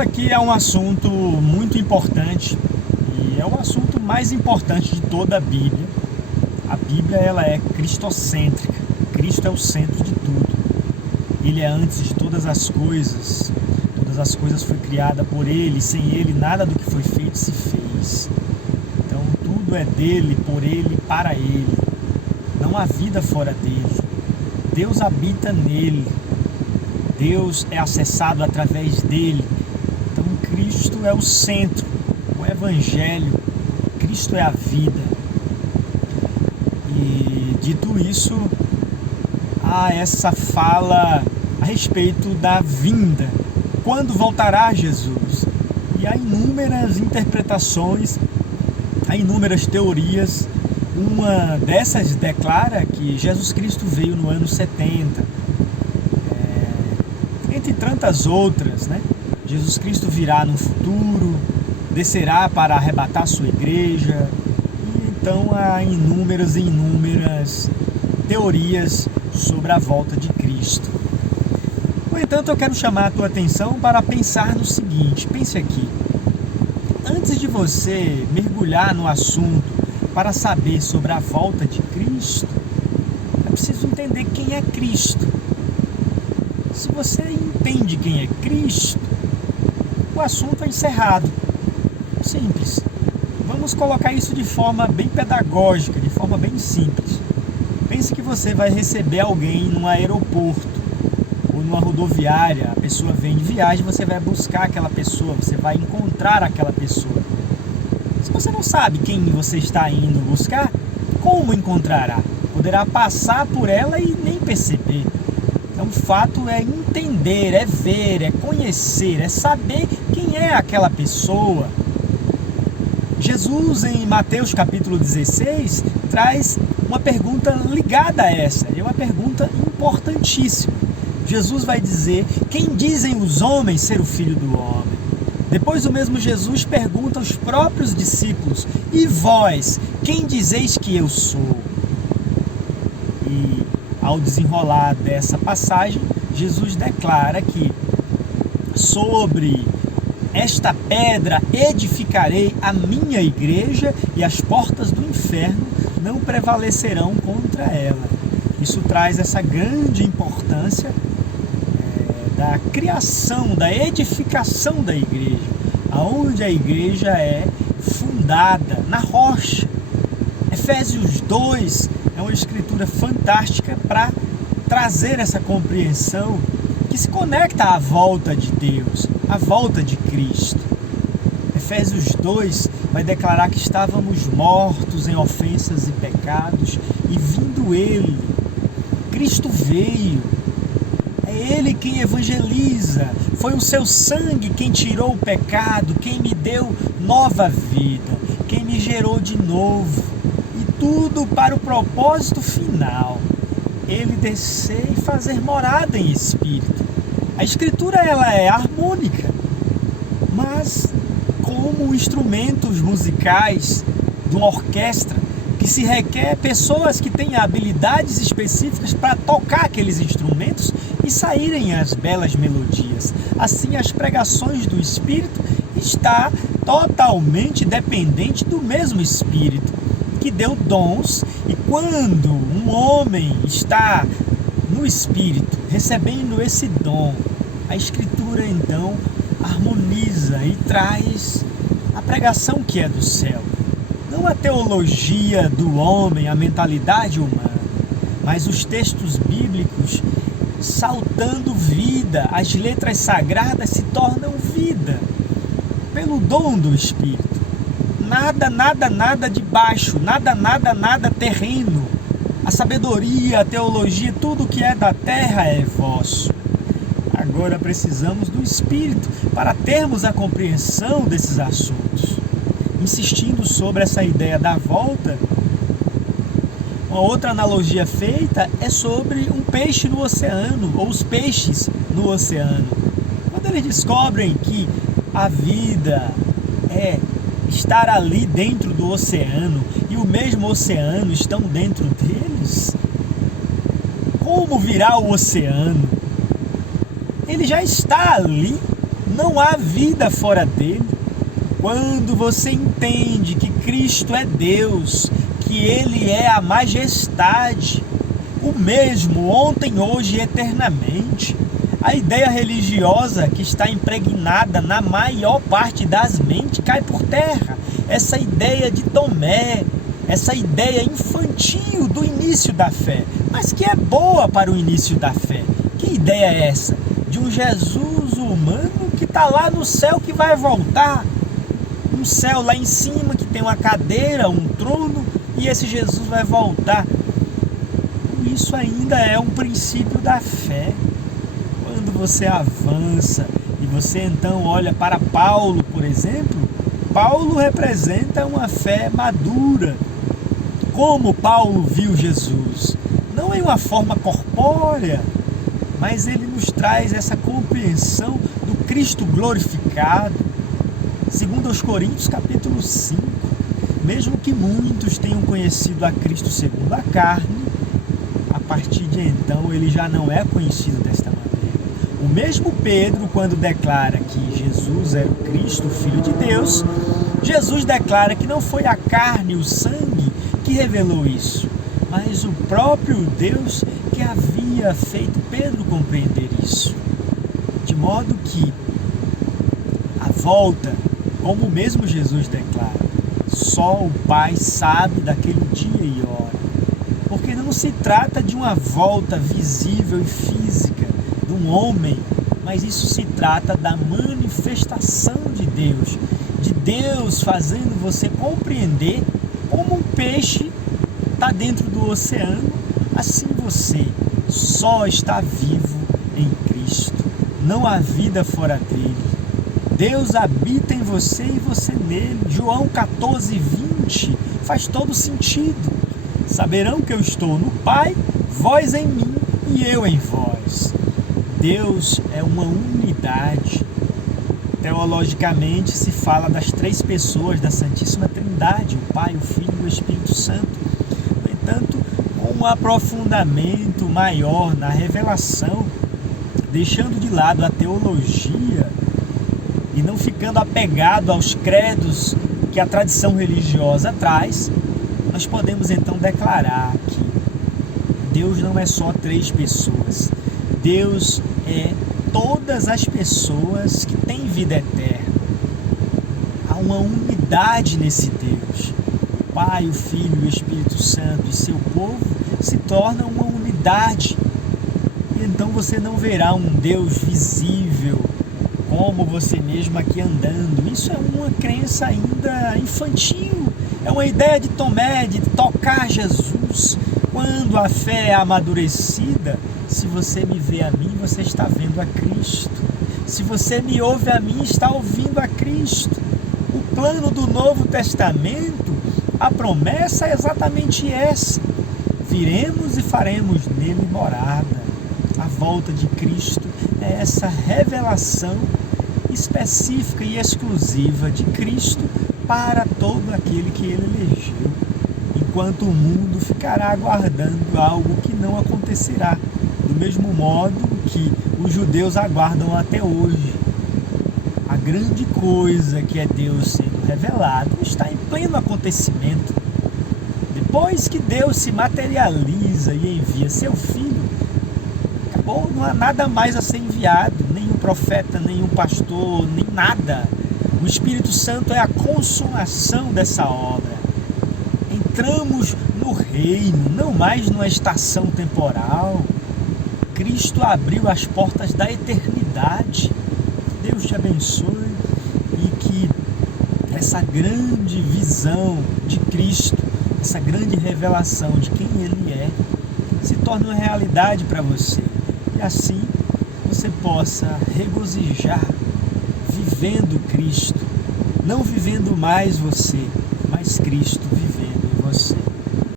aqui a um assunto muito importante e é o assunto mais importante de toda a Bíblia. A Bíblia ela é cristocêntrica. Cristo é o centro de tudo. Ele é antes de todas as coisas. Todas as coisas foram criadas por Ele. Sem Ele nada do que foi feito se fez. Então tudo é dele, por Ele, para Ele. Não há vida fora dele. Deus habita nele. Deus é acessado através dele. Então Cristo é o centro, o Evangelho. Cristo é a vida. E dito isso, há essa fala a respeito da vinda. Quando voltará Jesus? E há inúmeras interpretações, há inúmeras teorias. Uma dessas declara que Jesus Cristo veio no ano 70. Entre tantas outras, né? Jesus Cristo virá no futuro, descerá para arrebatar sua igreja. E então há inúmeras teorias sobre a volta de Cristo. No entanto, eu quero chamar a tua atenção para pensar no seguinte: pense aqui. Antes de você mergulhar no assunto para saber sobre a volta de Cristo, é preciso entender quem é Cristo. Se você entende quem é Cristo, o assunto é encerrado. Simples. Vamos colocar isso de forma bem pedagógica, de forma bem simples. Pense que você vai receber alguém num aeroporto ou numa rodoviária. A pessoa vem de viagem, você vai buscar aquela pessoa, você vai encontrar aquela pessoa. Se você não sabe quem você está indo buscar, como encontrará? Poderá passar por ela e nem perceber. Então o fato é entender, é ver, é conhecer, é saber quem é aquela pessoa. Jesus, em Mateus capítulo 16, traz uma pergunta ligada a essa. É uma pergunta importantíssima. Jesus vai dizer: quem dizem os homens ser o Filho do Homem? Depois o mesmo Jesus pergunta aos próprios discípulos: e vós, quem dizeis que eu sou? E ao desenrolar dessa passagem, Jesus declara que sobre esta pedra edificarei a minha igreja e as portas do inferno não prevalecerão contra ela. Isso traz essa grande importância da criação, da edificação da igreja, aonde a igreja é fundada na rocha. Efésios 2 é uma escritura fantástica para trazer essa compreensão que se conecta à volta de Deus, à volta de Cristo. Efésios 2 vai declarar que estávamos mortos em ofensas e pecados e vindo Ele, Cristo veio. É Ele quem evangeliza, foi o seu sangue quem tirou o pecado, quem me deu nova vida, quem me gerou de novo. Tudo para o propósito final, Ele descer e fazer morada em espírito. A escritura ela é harmônica, mas como instrumentos musicais de uma orquestra que se requer pessoas que têm habilidades específicas para tocar aqueles instrumentos e saírem as belas melodias. Assim, as pregações do Espírito está totalmente dependente do mesmo Espírito que deu dons, e quando um homem está no Espírito recebendo esse dom, a Escritura então harmoniza e traz a pregação que é do céu. Não a teologia do homem, a mentalidade humana, mas os textos bíblicos saltando vida. As letras sagradas se tornam vida pelo dom do Espírito. Nada de baixo, nada terreno. A sabedoria, a teologia, tudo que é da terra é vosso. Agora precisamos do Espírito para termos a compreensão desses assuntos. Insistindo sobre essa ideia da volta, uma outra analogia feita é sobre um peixe no oceano, ou os peixes no oceano. Quando eles descobrem que a vida é estar ali dentro do oceano e o mesmo oceano estão dentro deles, como virá o oceano? Ele já está ali Não há vida fora dele. Quando você entende que Cristo é Deus, que Ele é a majestade, o mesmo ontem, hoje e eternamente, a ideia religiosa que está impregnada na maior parte das mentes cai por terra. Essa ideia de Tomé, essa ideia infantil do início da fé, mas que é boa para o início da fé. Que ideia é essa? De um Jesus humano que está lá no céu, que vai voltar. Um céu lá em cima que tem uma cadeira, um trono, e esse Jesus vai voltar. Isso ainda é um princípio da fé. Quando você avança e você então olha para Paulo, por exemplo, Paulo representa uma fé madura. Como Paulo viu Jesus? Não em uma forma corpórea, mas ele nos traz essa compreensão do Cristo glorificado. Segundo aos Coríntios, capítulo 5, mesmo que muitos tenham conhecido a Cristo segundo a carne, a partir de então ele já não é conhecido desta maneira. O mesmo Pedro, quando declara que Jesus é o Cristo, o Filho de Deus, Jesus declara que não foi a carne, o sangue que revelou isso, mas o próprio Deus que havia feito Pedro compreender isso. De modo que a volta, como o mesmo Jesus declara, só o Pai sabe daquele dia e hora. Porque não se trata de uma volta visível e física de um homem, mas isso se trata da manifestação de Deus fazendo você compreender como um peixe está dentro do oceano, assim você só está vivo em Cristo. Não há vida fora dele. Deus habita em você e você nele. João 14:20 faz todo sentido. Saberão que eu estou no Pai, vós em mim e eu em vós. Deus é uma unidade. Teologicamente se fala das três pessoas da Santíssima Trindade, o Pai, o Filho e o Espírito Santo. No entanto, com um aprofundamento maior na revelação, deixando de lado a teologia e não ficando apegado aos credos que a tradição religiosa traz, nós podemos então declarar que Deus não é só três pessoas. Deus é todas as pessoas que têm vida eterna. Há uma unidade nesse Deus. O Pai, o Filho e o Espírito Santo e seu povo se tornam uma unidade. E então você não verá um Deus visível como você mesmo aqui andando. Isso é uma crença ainda infantil. É uma ideia de Tomé, de tocar Jesus. Quando a fé é amadurecida, se você me vê a mim, você está vendo a Cristo. Se você me ouve a mim, está ouvindo a Cristo. O plano do Novo Testamento, a promessa é exatamente essa. Viremos e faremos nele morada. A volta de Cristo é essa revelação específica e exclusiva de Cristo para todo aquele que ele elegeu, enquanto o mundo ficará aguardando algo que não acontecerá, do mesmo modo que os judeus aguardam até hoje. A grande coisa que é Deus sendo revelado está em pleno acontecimento. Depois que Deus se materializa e envia seu Filho, acabou, não há nada mais a ser enviado, nem um profeta, nem um pastor, nem nada. O Espírito Santo é a consumação dessa obra. Entramos no reino, não mais numa estação temporal. Cristo abriu as portas da eternidade. Deus te abençoe e que essa grande visão de Cristo, essa grande revelação de quem Ele é, se torne uma realidade para você. E assim você possa regozijar vivendo Cristo, não vivendo mais você, mas Cristo vivendo em você.